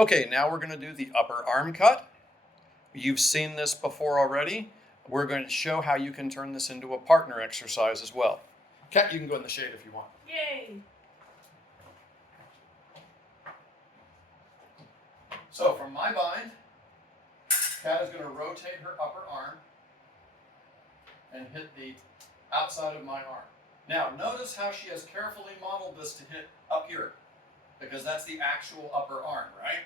Okay, now we're going to do the upper arm cut. You've seen this before already. We're going to show how you can turn this into a partner exercise as well. Kat, you can go in the shade if you want. Yay! So from my bind, Kat is going to rotate her upper arm and hit the outside of my arm. Now, notice how she has carefully modeled this to hit up here, because that's the actual upper arm, right?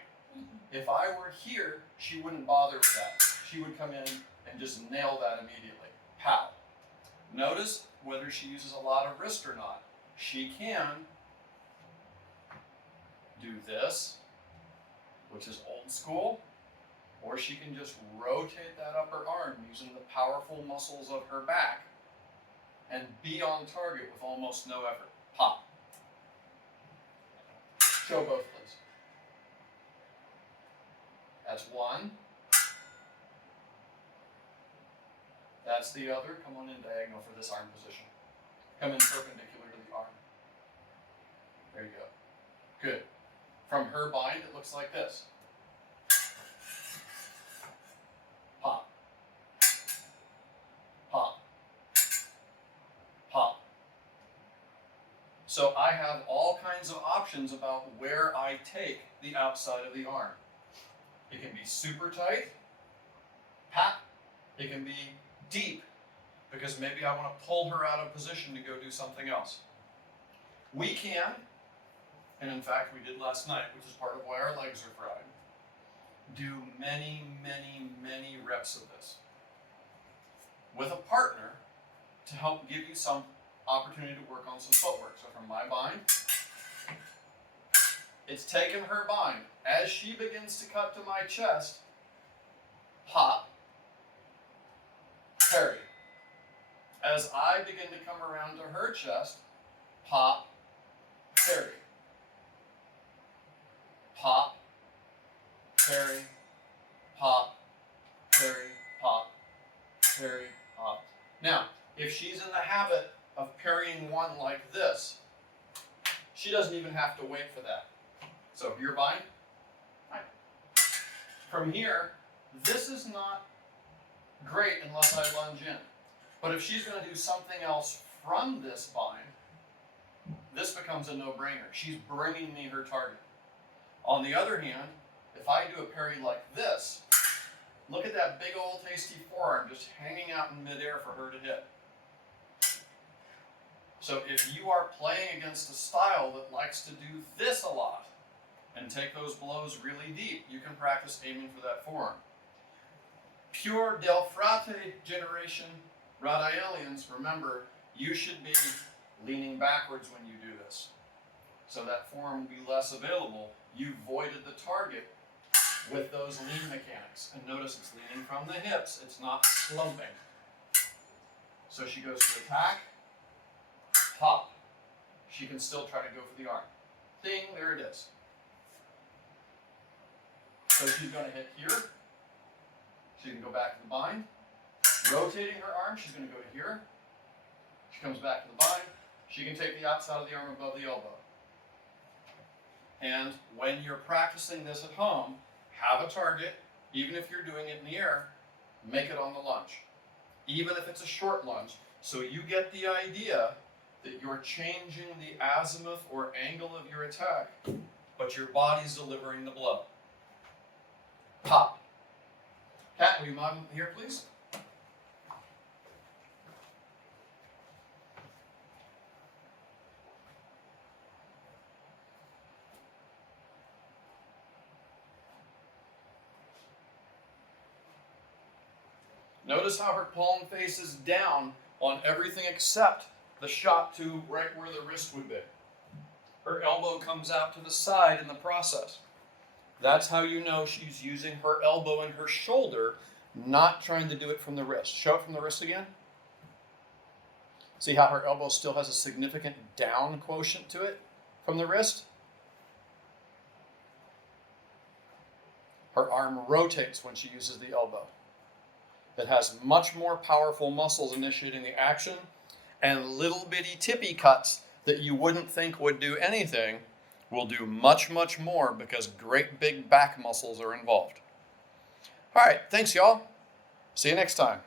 If I were here, she wouldn't bother with that. She would come in and just nail that immediately. Pow. Notice whether she uses a lot of wrist or not. She can do this, which is old school, or she can just rotate that upper arm using the powerful muscles of her back and be on target with almost no effort. Pop. Show both, please. That's one. That's the other. Come on in diagonal for this arm position. Come in perpendicular to the arm. There you go. Good. From her bind, it looks like this. Pop. Pop. Pop. So I have all kinds of options about where I take the outside of the arm. It can be super tight, pat. It can be deep, because maybe I want to pull her out of position to go do something else. We can, and in fact we did last night, which is part of why our legs are fried, do many, many, many reps of this with a partner to help give you some opportunity to work on some footwork. So from my bind, it's taken her bind. As she begins to cut to my chest, pop, parry. As I begin to come around to her chest, pop, parry. Pop, parry, pop, parry, pop, parry, pop. Now, if she's in the habit of parrying one like this, she doesn't even have to wait for that. So your bind. From here, this is not great unless I lunge in. But if she's going to do something else from this bind, this becomes a no-brainer. She's bringing me her target. On the other hand, if I do a parry like this, look at that big old tasty forearm just hanging out in midair for her to hit. So if you are playing against a style that likes to do this a lot and take those blows really deep, you can practice aiming for that forearm. Pure Del Frate generation Radaelians, remember, you should be leaning backwards when you do this. So that forearm will be less available. You voided the target with those lean mechanics. And notice it's leaning from the hips, it's not slumping. So she goes to attack, pop. She can still try to go for the arm. Ding, there it is. So she's going to hit here. She can go back to the bind. Rotating her arm, she's going to go to here. She comes back to the bind. She can take the outside of the arm above the elbow. And when you're practicing this at home, have a target. Even if you're doing it in the air, make it on the lunge. Even if it's a short lunge. So you get the idea that you're changing the azimuth or angle of your attack, but your body's delivering the blow. Pop. Kat, will you mind here, please? Notice how her palm faces down on everything except the shot to right where the wrist would be. Her elbow comes out to the side in the process. That's how you know she's using her elbow and her shoulder, not trying to do it from the wrist. Show it from the wrist again. See how her elbow still has a significant down quotient to it from the wrist? Her arm rotates when she uses the elbow. It has much more powerful muscles initiating the action, and little bitty tippy cuts that you wouldn't think would do anything will do much, much more because great big back muscles are involved. All right, thanks y'all. See you next time.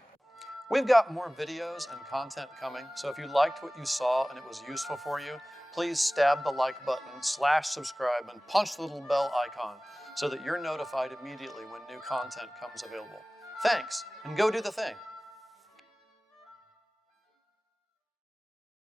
We've got more videos and content coming, so if you liked what you saw and it was useful for you, please stab the like button, /subscribe, and punch the little bell icon so that you're notified immediately when new content comes available. Thanks, and go do the thing.